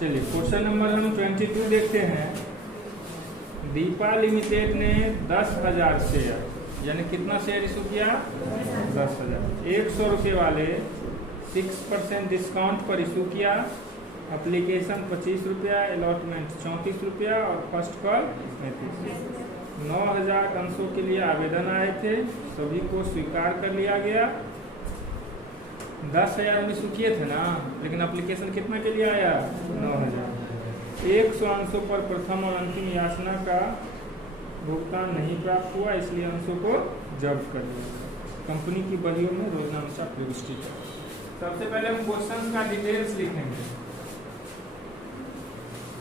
चलिए question number हम 22 देखते हैं। दीपा लिमिटेड ने 10,000 शेयर यानी कितना शेयर इशू किया? 10,000। 100 रुपये वाले 6% डिस्काउंट पर इशू किया। एप्लीकेशन 25 रुपया, अलॉटमेंट 34 रुपया और फर्स्ट कॉल 35। 9,000 अंशों के लिए आवेदन आए थे, सभी को स्वीकार कर लिया गया। 10,000 में इशू किए थे ना, लेकिन एप्लीकेशन कितना के लिए आया? 9,000। 100 अंशों पर प्रथम और अंतिम याचना का भुगतान नहीं प्राप्त हुआ, इसलिए अंशों को जब्त कर लिया। कंपनी की बहियों में रोजनानुसार प्रविष्टि है। सबसे पहले हम क्वेश्चन का डिटेल्स लिखेंगे।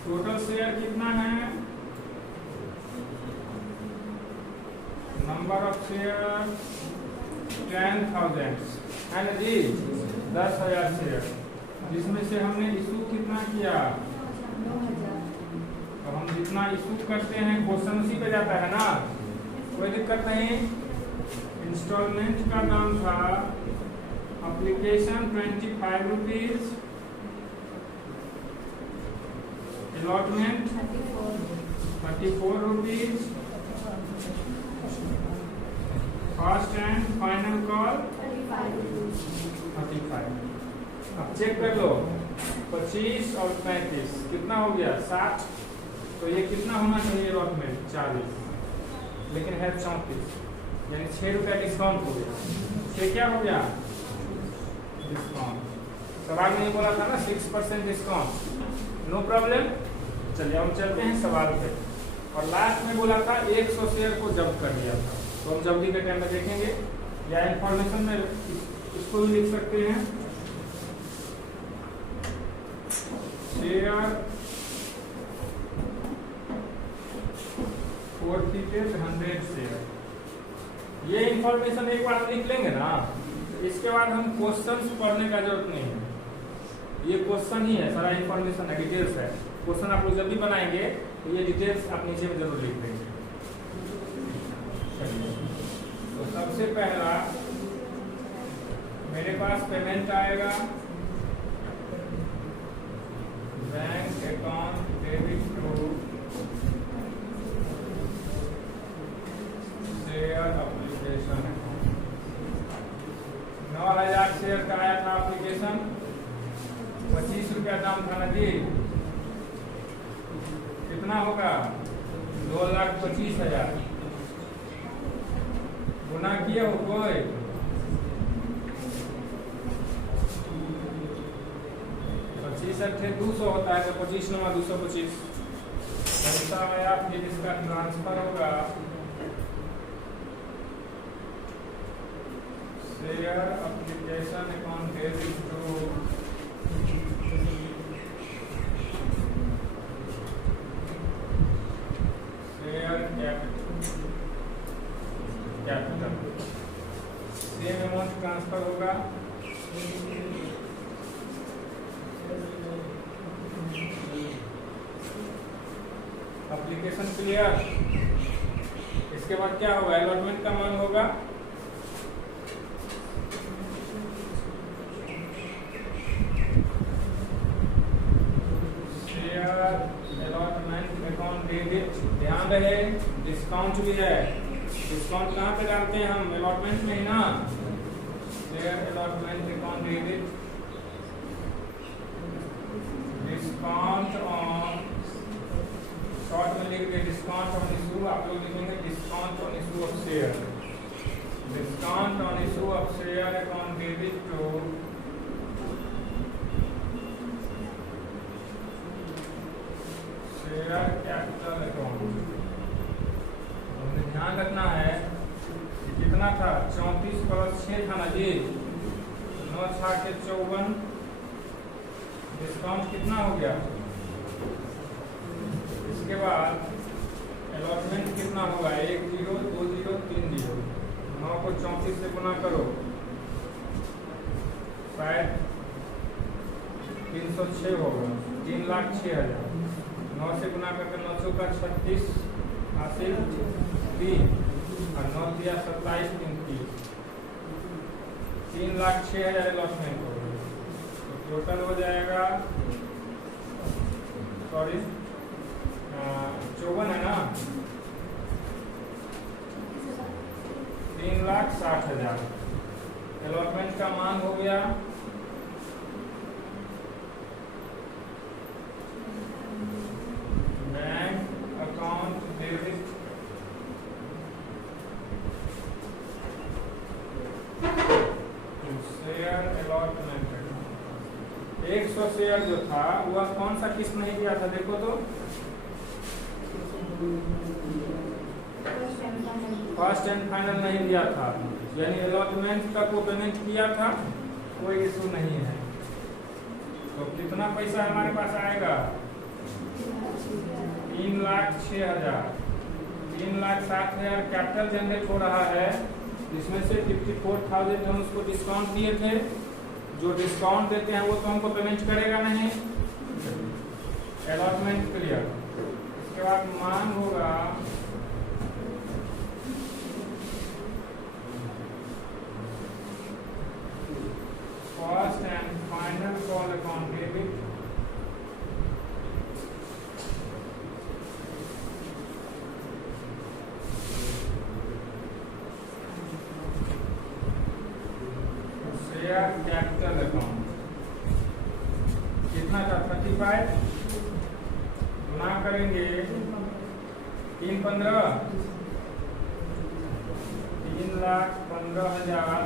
टोटल शेयर कितना है? नंबर ऑफ शेयर 10,000 है ना जी, 10,000 शेयर, जिसमें से हमने इशू कितना किया? तो हम जितना इशू करते हैं क्वेश्चन उसी पे जाता है ना, कोई दिक्कत नहीं। इंस्टॉलमेंट का नाम था application 25 rupees, allotment 34 rupees, first and final call 35। अब चेक कर लो, 25 और 35 कितना हो गया? 60। तो ये कितना होना चाहिए अलॉटमेंट? 40, लेकिन है 34, यानी 6 रुपया डिस्काउंट हो गया। 6 क्या हो गया? डिस्काउंट। सवाल में बोला था ना 6% डिस्काउंट, नो प्रॉब्लम। चलिए हम चलते हैं सवाल पे। और लास्ट में बोला था 100 शेयर को जब्त कर दिया था, तो हम जब्ती के टाइम में देखेंगे, या इंफॉर्मेशन में इसको भी लिख सकते हैं। शेयर फोर्फिटेड 100 शेयर, ये इंफॉर्मेशन एक बार लिख लेंगे ना, इसके बाद हम क्वेश्चन पढ़ने का जरूरत नहीं है। ये क्वेश्चन ही है, सारा इंफॉर्मेशन है, डिटेल्स है। क्वेश्चन आप लोग जब भी बनाएंगे तो ये डिटेल्स आप नीचे में जरूर लिख देंगे। तो सबसे पहला मेरे पास पेमेंट आएगा, bank account debit to share application account. 9,000 share का आया था एप्लीकेशन, 25 रुपया दाम था ना जी। कितना होगा? 2,25,000 गुना किया हो कोई? 25 अट्ठे 200 होता है, तो 25 9 225। पैसा आया, फिर इसका ट्रांसफर होगा share application account debit to share capital. Same amount transfer होगा एप्लीकेशन क्लियर। इसके बाद क्या होगा? अलॉटमेंट का मान होगा शेयर अलॉटमेंट अकाउंट डेबिट। ध्यान रहे डिस्काउंट भी है, डिस्काउंट कहाँ पे डालते हैं हम? अलॉटमेंट में ही ना। Share allotment account debit discount on, short में लिख के डिस्काउंट ऑन इशू, आप लोग लिखेंगे discount on issue of share. Discount on issue of share account debit to share capital account. हमें ध्यान रखना है कि कितना था? 34 + 6 था ना जी, 9 6 के 54। डिस्काउंट कितना हो गया? इसके बाद अलॉटमेंट कितना होगा? 1 0 2 0 3 0। 9 को 34 से गुना करो, शायद 306 होगा, 3,06,000। 9 से गुना करके 9 का 36 हासिल 3 और 9 दिया 27 3 30। 3,06,000 अलॉटमेंट हो गई, तो टोटल हो जाएगा सॉरी 54 है ना, 3,60,000 अलॉटमेंट का मान हो गया bank account debit share allotment. 100 share जो था वह कौन सा किस्त नहीं दिया था, देखो तो फर्स्ट एंड फाइनल नहीं दिया था, यानी अलॉटमेंट तक वो पेमेंट किया था, कोई इशू नहीं है। तो कितना पैसा हमारे पास आएगा, 3,06,000। 3,07,000 कैपिटल जनरेट हो रहा है, जिसमें से 54,000 हम उसको डिस्काउंट दिए थे। जो डिस्काउंट देते हैं वो तो हमको पेमेंट करेगा नहीं। Allotment clear. इसके बाद मान होगा first and final call account debit share capital account. कितना था, 35 गुना करेंगे 3,15 3,15,000।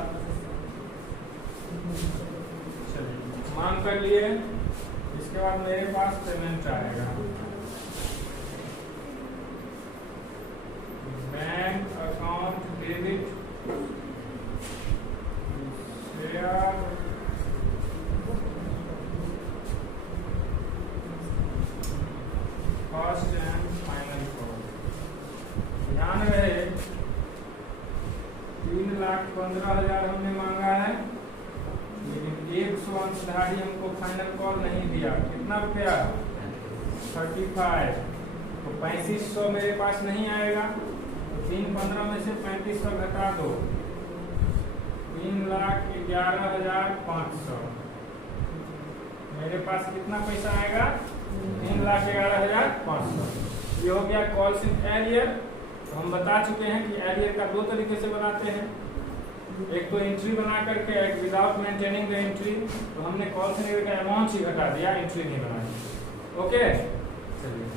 चलिए मान कर लिए। इसके बाद मेरे पास पेमेंट आएगा bank account debit share first and final call. ध्यान रहे 3,15,000 हमने मांगा है, लेकिन 100 अंशधारी हमको फाइनल कॉल नहीं दिया। कितना रुपया, 35। तो 3500 मेरे पास नहीं आएगा, तो 315 में से 3500 घटा दो, 3,11,500। मेरे पास कितना पैसा आएगा, 3,11,500। ये हो गया कॉल सिर्फ एरियर। तो हम बता चुके हैं कि एरियर का 2 तरीके से बनाते हैं, एक तो एंट्री बना करके, एक विदाउट मेंटेनिंग द एंट्री। तो हमने कॉल सेंटर का अमाउंट ही घटा दिया, एंट्री नहीं बनाई। ओके चलिए,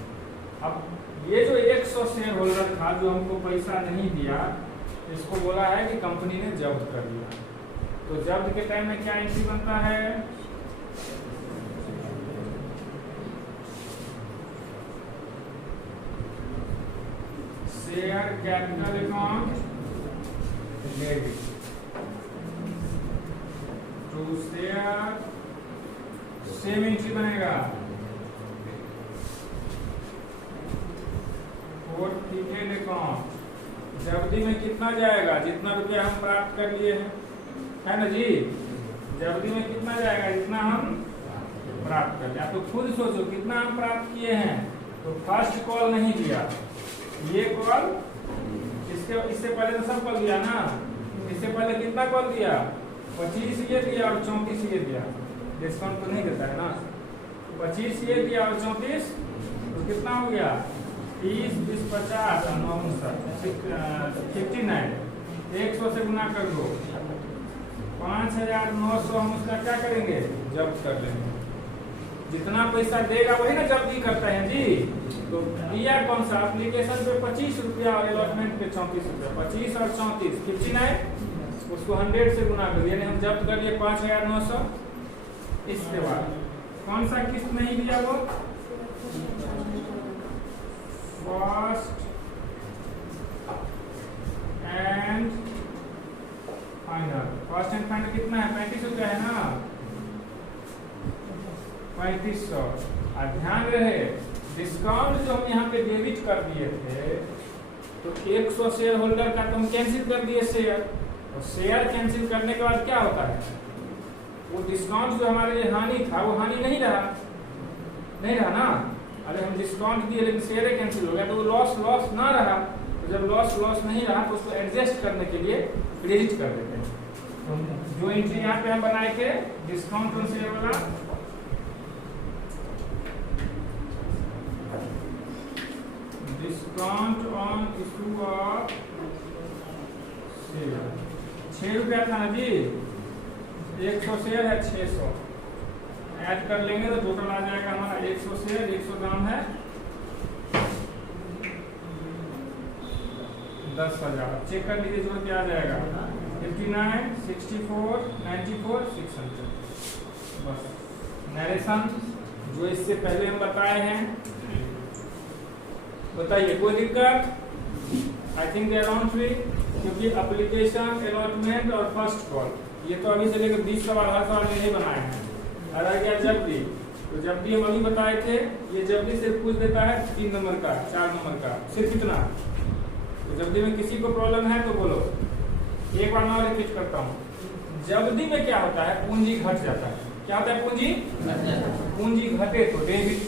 अब ये जो 100 शेयर होल्डर था जो हमको पैसा नहीं दिया, इसको बोला है कि कंपनी ने जब्त कर दिया। तो जब्त के टाइम में क्या एंट्री बनता है, share capital account debit to share, same entry बनेगा। फोर्टिफिकेट अकाउंट, जब्ती में कितना जाएगा, जितना रुपया हम प्राप्त कर लिए हैं, है ना जी। जब्ती में कितना जाएगा, जितना हम प्राप्त कर लिया। तो खुद सोचो कितना हम प्राप्त किए हैं। तो फर्स्ट कॉल नहीं दिया, ये कॉल इससे पहले तो सब कॉल दिया ना। इससे पहले कितना कॉल दिया, 25 ये दिया और 34 ये दिया। डिस्काउंट तो नहीं देता है ना। 25 ये दिया और 34, तो कितना हो गया, 30, 20, 50 और 9, 59। 100 से गुना कर दो, 5,900 हम उसका क्या करेंगे, जब्त कर लेंगे। जितना पैसा देगा वही ना जब्ती करता है जी। तो दिया कौन सा, एप्लीकेशन पे 25 रुपया और अलॉटमेंट पे 34 रुपया, 25 और 34 59, उसको 100 से गुना कर दिया, हम जब्त कर लिए 5,900। इसके बाद कौन सा किस्त नहीं दिया, वो first and final. First and final कितना है, 35 रुपया है ना, 3500। और ध्यान रहे डिस्काउंट जो हम यहाँ पे डेबिट कर दिए थे, तो 100 शेयर होल्डर का तो हम कैंसिल कर दिए शेयर। और शेयर कैंसिल करने के बाद क्या होता है, वो डिस्काउंट जो हमारे लिए हानि था वो हानि नहीं रहा ना। अरे हम डिस्काउंट दिए लेकिन शेयर कैंसिल हो गया, तो वो लॉस ना रहा। तो जब लॉस नहीं रहा तो उसको एडजस्ट करने के लिए क्रेडिट कर देते हैं। तो जो एंट्री यहाँ पे हम बनाए थे डिस्काउंट ऑन शेयर वाला, discount on issue of share 6 रुपया था ना जी, 100 शेयर है 600, ऐड कर लेंगे तो टोटल आ जाएगा हमारा 100 शेयर, 100 दाम है 10,000। चेक कर लीजिए जो क्या आ जाएगा 59, 64, 94, 600। बस नरेशन जो इससे पहले हम बताए हैं। बताइए कोई दिक्कत? I think they around free, क्योंकि एप्लीकेशन, अलॉटमेंट और फर्स्ट कॉल ये तो अभी से लेकर 20 सवाल हर सवाल में नहीं बनाए हैं। अगर क्या जब भी, तो जब भी हम अभी बताए थे, ये जब भी सिर्फ पूछ देता है 3 नंबर का, 4 नंबर का, सिर्फ इतना। तो जब भी में किसी को प्रॉब्लम है तो बोलो। एक बार मैं रिपीट करता हूँ, जल्दी में क्या होता है, पूंजी घट जाता है। क्या होता है? पूंजी घटे तो डेबिट।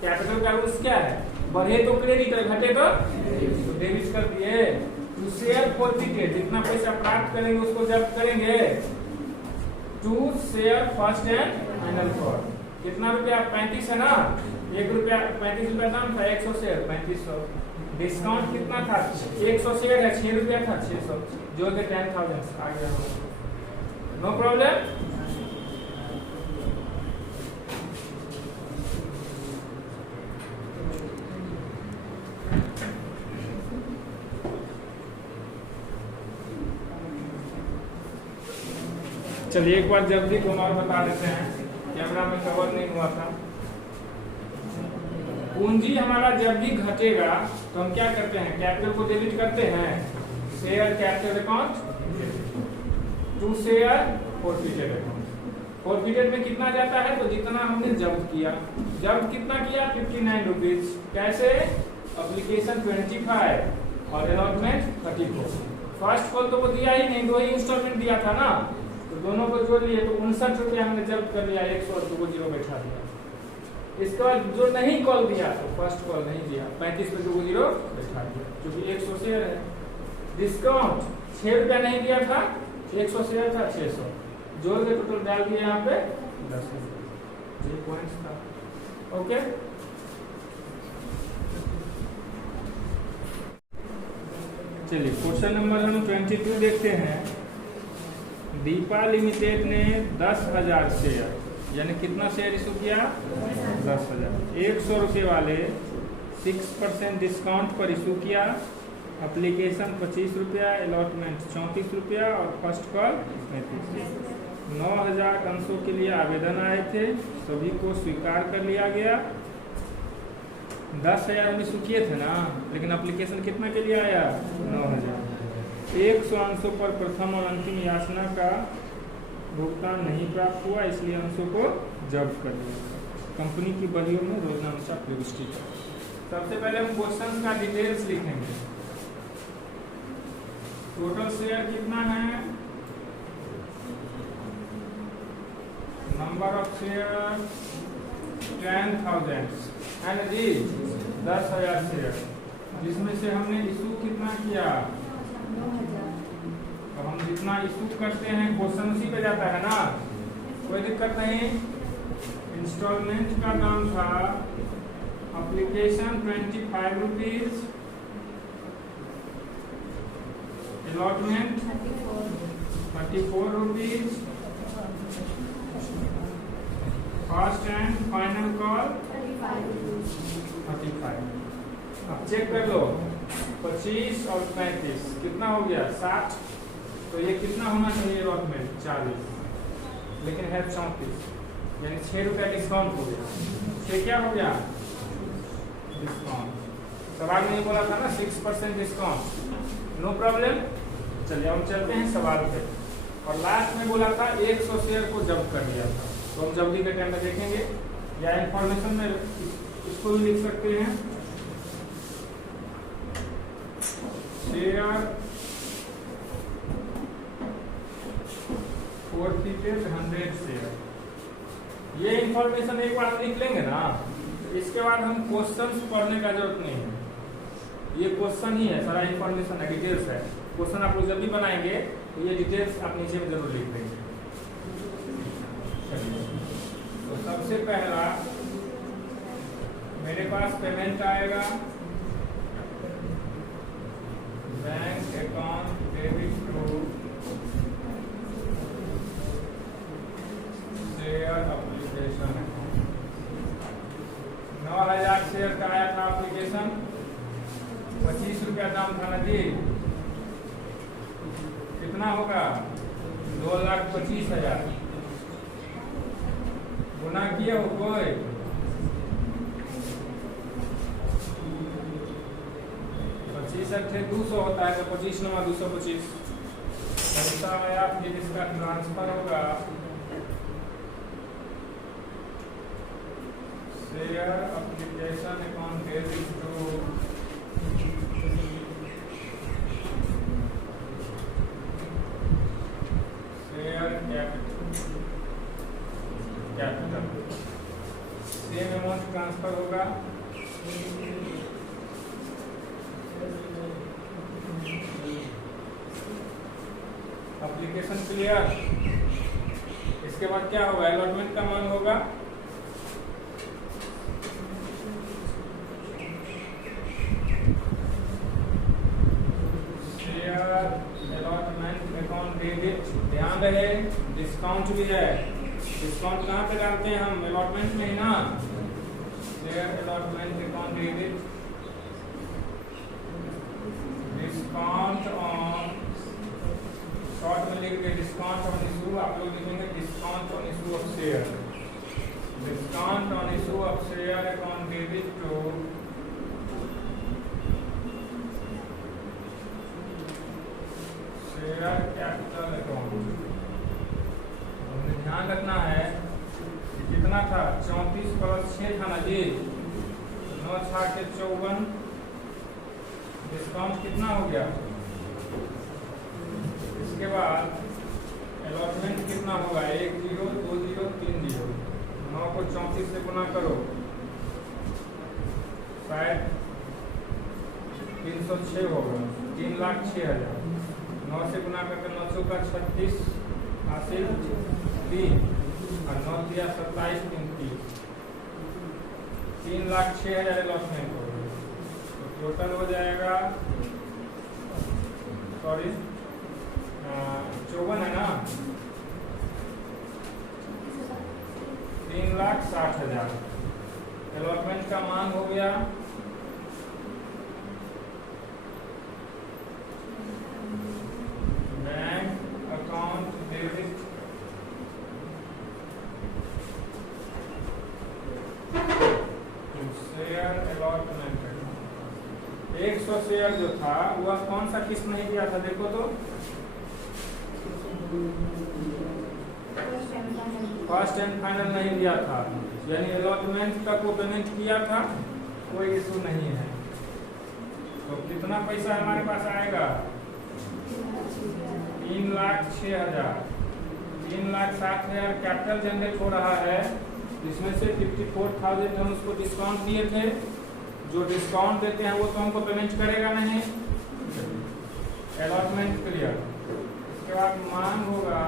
कैपिटल का रूल्स क्या है? बढ़े तो क्रेडिट और घटे तो डेबिट कर दिए। टू शेयर फॉरफिटेड, जितना पैसा प्राप्त करेंगे उसको जब्त करेंगे। To share first and final call, कितना रुपया? 35 है ना, 1 रुपया 35 रुपया दाम था, 100 शेयर 3500। डिस्काउंट कितना था? 100 शेयर है 6 रुपया था, 600 जो के 10,000 आ गया। No problem. चलिए एक बार जल्दी को और बता देते हैं, कैमरा में कवर नहीं हुआ था। पूंजी हमारा जब भी घटेगा तो हम क्या करते हैं? कैपिटल को डेबिट करते हैं। Share capital account to share forfeited account. Forfeited में कितना जाता है? तो जितना हमने जब्त किया। जब्त कितना किया? 59 रुपीज। कैसे? एप्लीकेशन 25 और अलॉटमेंट 34। फर्स्ट कॉल तो वो दिया ही नहीं, 2 ही इंस्टॉलमेंट दिया था ना, तो दोनों को जोड़ लिए तो 59 रुपया हमने जब्त कर लिया, 100 और 2 को 0 बैठा दिया। इसके बाद जो नहीं कॉल दिया तो फर्स्ट कॉल नहीं दिया, 35 पे 2 को 0 बैठा दिया, क्योंकि 100 शेयर है। डिस्काउंट 6 रुपया नहीं दिया था, 100 शेयर था 600, जोड़ के टोटल डाल दिया यहाँ पे 10 रुपये। ये पॉइंट्स था। ओके, चलिए क्वेश्चन नंबर हम 22 देखते हैं। दीपा लिमिटेड ने 10,000 शेयर, यानी कितना शेयर इशू किया? 10,000। 100 रुपये वाले 6% डिस्काउंट पर इशू किया। एप्लीकेशन 25 रुपया, अलॉटमेंट 34 रुपया और फर्स्ट कॉल 35। 9,000 अंशों के लिए आवेदन आए थे, सभी को स्वीकार कर लिया गया। 10,000 हम इशू किए थे ना, लेकिन एप्लीकेशन कितना के लिए आया? 9,000। 100 अंशों पर प्रथम और अंतिम याचना का भुगतान नहीं प्राप्त हुआ, इसलिए अंशों को जब्त कर लिया। कंपनी की बहियों में रोजनानुसार प्रविष्टि कर। सबसे पहले हम क्वेश्चन का डिटेल्स लिखेंगे। टोटल शेयर कितना है? नंबर ऑफ शेयर 10,000 है ना जी, 10,000 शेयर, जिसमें से हमने इशू कितना किया? तो हम जितना इशू करते हैं क्वेश्चन उसी पे जाता है ना, कोई दिक्कत नहीं। इंस्टॉलमेंट का दाम था application 25 rupees, allotment 34 rupees, first and final call 35। अब चेक कर लो, 25 और 35 कितना हो गया? 60। तो ये कितना होना चाहिए अलॉटमेंट? 40, लेकिन है 34, यानी 6 रुपया डिस्काउंट हो गया। 6 क्या हो गया? डिस्काउंट। सवाल में बोला था ना 6% डिस्काउंट, नो प्रॉब्लम। चलिए हम चलते हैं सवाल पे। और लास्ट में बोला था 100 शेयर को जब्त कर लिया था, तो हम जब्ती के टाइम में देखेंगे, या इंफॉर्मेशन में इसको भी लिख सकते हैं। शेयर फॉरफिटेड 100 शेयर, ये इंफॉर्मेशन एक बार लिख लेंगे ना, इसके बाद हम क्वेश्चंस पढ़ने का जरूरत नहीं है। ये क्वेश्चन ही है, सारा इंफॉर्मेशन है, डिटेल्स है। क्वेश्चन आप लोग जब भी बनाएंगे तो ये डिटेल्स आप नीचे में जरूर लिख देंगे। तो सबसे पहला मेरे पास पेमेंट आएगा शेयर का आया था एप्लीकेशन, 25 रुपया दाम था ना जी। कितना होगा? 2,25,000 गुना किए हो कोई? पच्चीस 200 होता है, तो 25 × 225 पैसा आया। फिर इसका ट्रांसफर होगा share application account debit to share capital. Same amount transfer होगा एप्लीकेशन क्लियर। इसके बाद क्या होगा? अलॉटमेंट का मान होगा शेयर अलॉटमेंट अकाउंट डेबिट। ध्यान रहे डिस्काउंट भी है। डिस्काउंट कहाँ पे डालते हैं हम? अलॉटमेंट में ही ना। Share allotment account debit discount on, short में लिख के डिस्काउंट ऑन इशू, आप लोग लिखेंगे discount on issue of share. Discount on issue of share account debit to share capital account. हमें ध्यान रखना है कि कितना था? 34 + 6 था ना जी। 9 × 6 = 54। डिस्काउंट कितना हो गया? इसके बाद अलॉटमेंट कितना होगा? 1 0 2 0 3 0। 9 को 34 से गुना करो, शायद 306 होगा। 3,06,000। 9 से गुना करके 9 × 4 = 36 हासिल 3 और 9 × 3 = 27 3 30। 3,06,000 अलॉटमेंट होगा। तो टोटल हो जाएगा, सॉरी 54 है ना, 3,60,000 अलॉटमेंट का मान हो गया। Bank account debit share allotment. 100 share जो था वह कौन सा किस्त नहीं दिया था? देखो तो, फर्स्ट एंड फाइनल नहीं दिया था, यानी अलॉटमेंट का को पेमेंट किया था, कोई इशू नहीं है। तो कितना पैसा हमारे पास आएगा? 3,06,000। 3,60,000 कैपिटल जनरेट हो रहा है। इसमें से 54,000 हम उसको डिस्काउंट दिए थे। जो डिस्काउंट देते हैं वो तो हमको पेमेंट करेगा नहीं। Allotment clear. इसके बाद मान होगा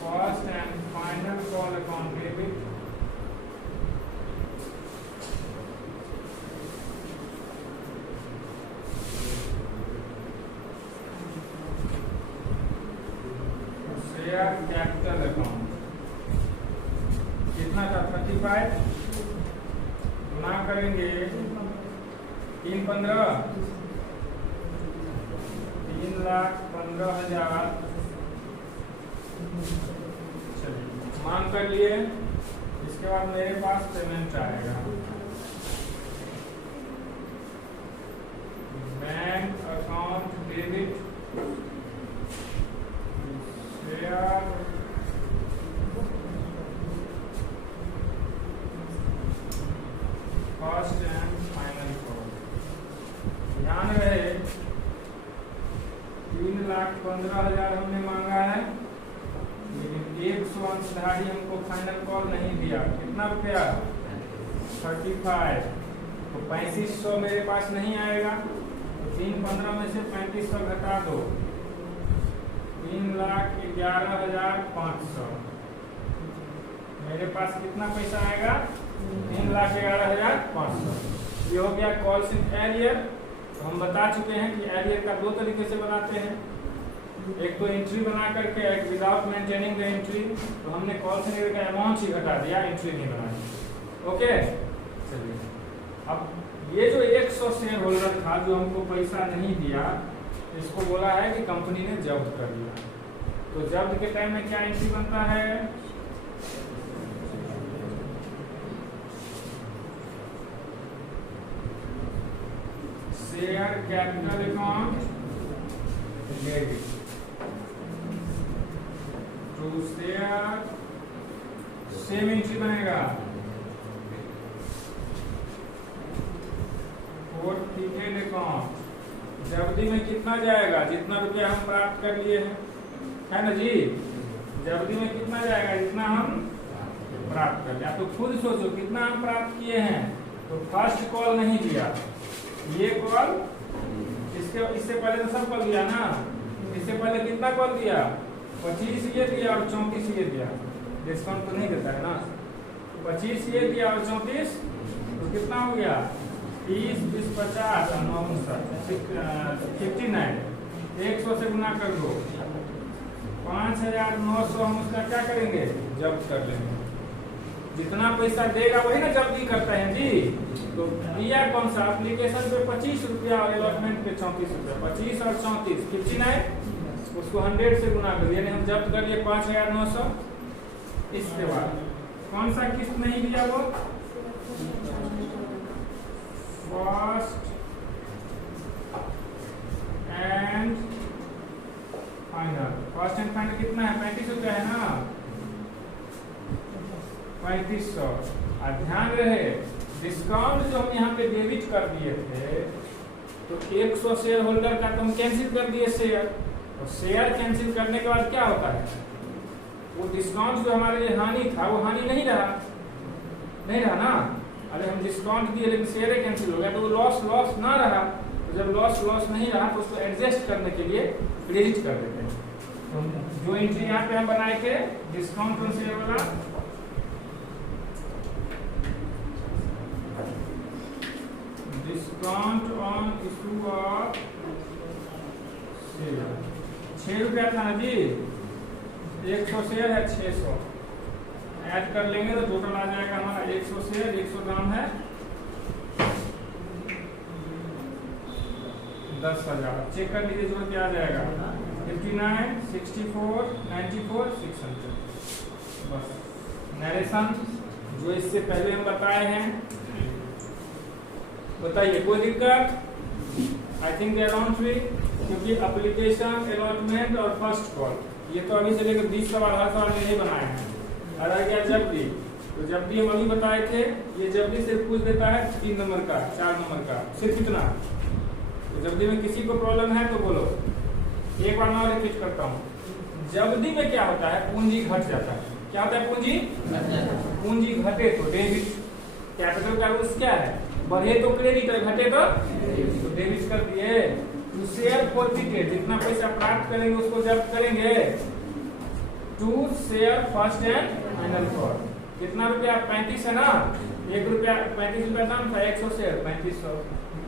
first and final call account debit share capital account. कितना था? 35 गुना करेंगे 3,15 3,15,000। चलिए मान कर लिए। इसके बाद मेरे पास पेमेंट आएगा bank account debit share first and final call. ध्यान रहे 3,15,000 हमने मांगा है, लेकिन 100 अंशधारी हमको फाइनल कॉल नहीं दिया। कितना रुपया? 35। तो 3500 मेरे पास नहीं आएगा। तो 3,15 में से 3500 घटा दो, 3,11,500। मेरे पास कितना पैसा आएगा? 3,11,500। ये हो गया कॉल शीट एरियर। तो हम बता चुके हैं कि एरियर का 2 तरीके से बनाते हैं। एक तो एंट्री बना करके एक विदाउट मेंटेनिंग द एंट्री, तो हमने कॉल सेंटर का अमाउंट ही घटा दिया, एंट्री नहीं बनाई। ओके, चलिए अब ये जो 100 शेयर होल्डर था जो हमको पैसा नहीं दिया, इसको बोला है कि कंपनी ने जब्त कर दिया। तो जब्त के टाइम में क्या एंट्री बनता है? Share capital account debit to share, same entry बनेगा। फोर्फिटेड अकाउंट, जब्ती में कितना जाएगा? जितना रुपया हम प्राप्त कर लिए हैं, है ना जी? जब्ती में कितना जाएगा? जितना हम प्राप्त कर लिया। तो खुद सोचो कितना हम प्राप्त किए हैं। तो फर्स्ट कॉल नहीं दिया, ये कॉल इससे पहले तो सब कॉल दिया ना। इससे पहले कितना कॉल दिया? 25 ये दिया और 34 ये दिया। डिस्काउंट तो नहीं देता है ना। 25 ये दिया और 34, तो कितना हो गया? 30, 20, 50 और 9, 59। 100 से गुना कर दो, 5900 हम उसका क्या करेंगे? जब्त कर लेंगे। जितना पैसा देगा वही ना जब्ती करता है जी। तो दिया कौन सा? एप्लीकेशन पे 25 रुपया और अलॉटमेंट पे 34 रुपया। 25 और 34 59, उसको 100 से गुना कर दिया, यानी हम जब्त कर लिए 5900। इसके बाद कौन सा किस्त नहीं दिया? वो first and final. First and final कितना है? 35 रुपया है ना, 3500। और ध्यान रहे डिस्काउंट जो हम यहाँ पे डेबिट कर दिए थे, तो 100 शेयर होल्डर का तो हम कैंसिल कर दिए शेयर। तो शेयर कैंसिल करने के बाद क्या होता है? वो डिस्काउंट जो हमारे लिए हानि था, वो हानि नहीं रहा ना। अरे हम डिस्काउंट दिए लेकिन शेयर कैंसिल हो गया, तो वो लॉस ना रहा। तो जब लॉस नहीं रहा तो उसको एडजस्ट करने के लिए क्रेडिट कर देते हैं। तो जो एंट्री यहाँ पे हम बनाए थे डिस्काउंट ऑन शेयर वाला, discount on issue of share 6 रुपया था ना जी। 100 शेयर है 600, ऐड कर लेंगे तो टोटल आ जाएगा हमारा 100 शेयर, 100 दाम है 10,000। चेक कर लीजिए जो क्या आ जाएगा? 59, 64, 94, 600। बस नरेशन जो इससे पहले हम बताए हैं। बताइए कोई दिक्कत? आई थिंक दे अराउंड 3, क्योंकि एप्लीकेशन, अलॉटमेंट और फर्स्ट कॉल ये तो अभी से लेकर 20 सवाल हर सवाल में नहीं बनाए हैं। और आ गया जब्ती, तो जब्ती हम अभी बताए थे। ये जब्ती सिर्फ पूछ देता है 3 नंबर का, 4 नंबर का, सिर्फ इतना। तो जब्ती में किसी को प्रॉब्लम है तो बोलो। एक बार मैं रिपीट करता हूँ। जब्ती में क्या होता है? पूंजी घट जाता है। क्या होता है? पूंजी घटे तो डेबिट। कैपिटल का रूल्स क्या है? बढ़े तो क्रेडिट और घटे तो डेबिट कर दिए। टू शेयर फॉरफिटेड, जितना पैसा प्राप्त करेंगे उसको जब्त करेंगे। To share first and final call, कितना रुपया? 35 है ना। 1 रुपया 35 रुपया दाम था, 100 शेयर 3500।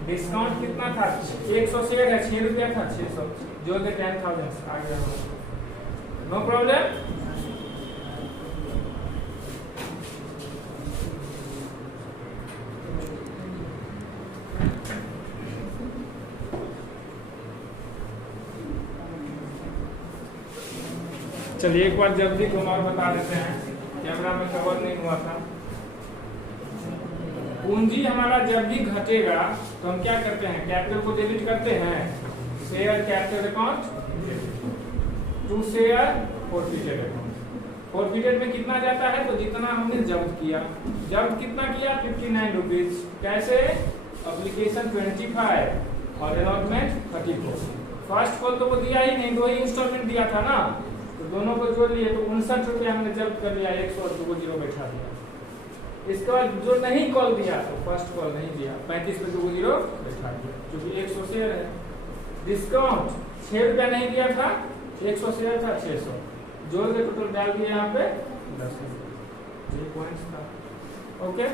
डिस्काउंट कितना था? 100 शेयर है 6 रुपया था, 600 जो के 10,000 आ गया। No problem. चलिए एक बार जब्ती को और बता देते हैं, कैमरा में कवर नहीं हुआ था। पूंजी हमारा जब भी घटेगा तो हम क्या करते हैं? कैपिटल को डेबिट करते हैं। Share capital account to share forfeited account. Forfeited में कितना जाता है? तो जितना हमने जब्त किया। जब्त कितना किया? 59 रुपीज। कैसे? एप्लीकेशन 25 और अलॉटमेंट 34। फर्स्ट कॉल तो वो दिया ही नहीं, 2 ही इंस्टॉलमेंट दिया था ना, तो दोनों को जोड़ लिए तो 59 रुपया हमने जब्त कर लिया, 100 और 2 को 0 बैठा दिया। इसके बाद जो नहीं कॉल दिया तो फर्स्ट कॉल नहीं दिया, 35 पे 2 को 0 बैठा दिया, क्योंकि 100 शेयर है। डिस्काउंट 6 रुपया नहीं दिया था, 100 शेयर था 600, जोड़ के टोटल डाल दिया यहाँ पे 10 रुपये। ये पॉइंट्स था। ओके।